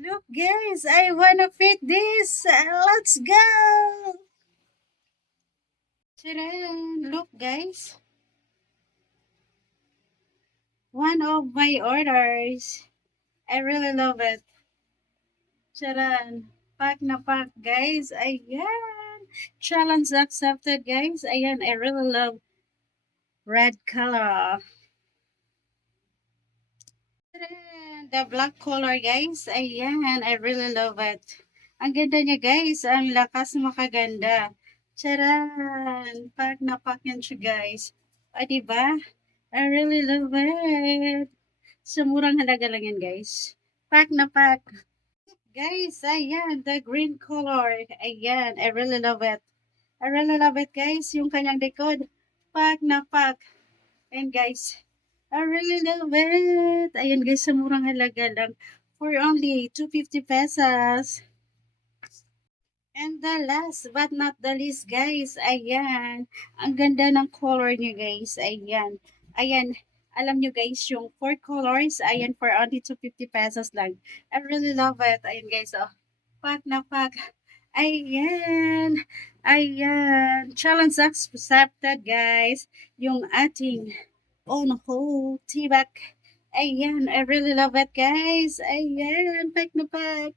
Look, guys, I wanna fit this. Let's go. Tadaan. Look, guys, one of my orders. I really love it. Tadaan. Pack na pack, guys. Ayan. Challenge accepted, guys. Ayan, I really love red color. Tadaan. The black color, guys. Ayan, I really love it. Ang ganda niya, guys. Ang lakas makaganda. Charan! Pack na pack yan siya, guys. O, diba? I really love it. Sa murang halaga lang yan, guys. Pack na pack. Guys, ayan, the green color. Ayan, I really love it. I really love it, guys. Yung kanyang likod. Pack na pack. And guys, I really love it. Ayan, guys, sa murang halaga lang. For only 250 pesos. And the last but not the least, guys, ayan. Ang ganda ng color niya, guys. Ayan. Ayan. Alam nyo, guys, yung 4 colors, ayan, for only 250 pesos lang. I really love it. Ayan, guys, oh. Pack na pack. Ayan. Ayan. Challenge accepted, guys. Yung ating on hold tibak. Ayan. I really love it, guys. Ayan. Pack na pack.